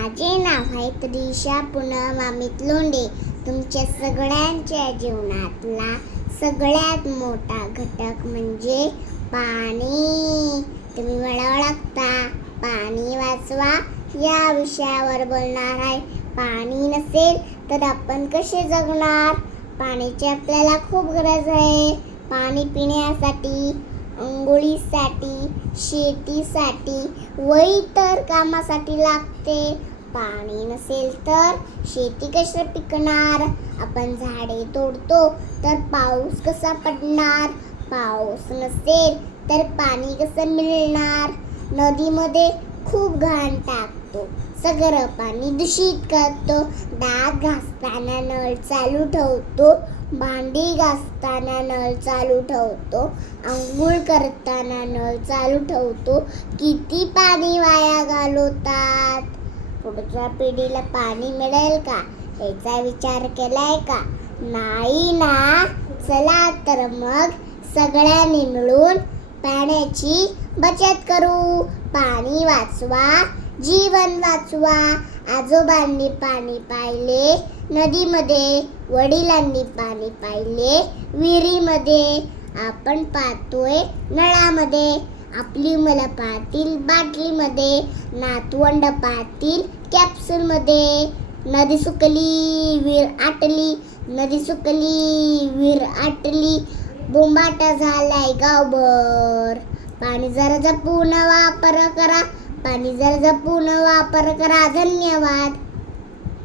माझे नाव आहे त्रिशा पूनम अमित लोंढे. तुमच्या सगळ्यांच्या जीवनातला सगळ्यात मोठा घटक म्हणजे पाणी. तुम्ही मला ओळखता. पाणी वाचवा या विषयावर बोलणार आहे. पाणी नसेल तर आपण कसे जगणार? पाण्याची आपल्याला खूप गरज आहे. पाणी पिण्यासाठी, अंघोळीसाठी, शेतीसाठी व इतर कामासाठी लागते. पाणी नसेल तर शेती कशी पिकणार? आपण झाडे तोडतो तर पाऊस कसा पडणार? पाऊस नसेल तर पाणी कसं मिळणार? नदीमध्ये खूप घाण टाकतो, सगळं पाणी दूषित करतो. दात घासताना नळ चालू ठेवतो, भांडी घासताना नळ चालू ठेवतो, अंघोळ करताना नळ चालू ठेवतो. किती पाणी वाया घालवतात. पुढच्या पिढीला पाणी मिळेल का याचा विचार केलाय का? नाही ना. चला तर मग सगळ्यांनी मिळून पाण्याची बचत करू. पाणी वाचवा, जीवन वाचवा. आजोबांनी पाणी पाहिले नदीमध्ये, वडिलांनी पाणी पाहिले विहिरीमध्ये, आपण पाहतोय नळामध्ये. आपली मुलं पाहतील बाटलीमध्ये, नातवंड पाहतील कॅप्सूलमध्ये. नदी सुकली विहीर आटली, नदी सुकली विहीर आटली, बोंबाटा झालाय गावभर. पाणी जरा जपून वापर करा, पाणी जरा जपून वापर करा. धन्यवाद.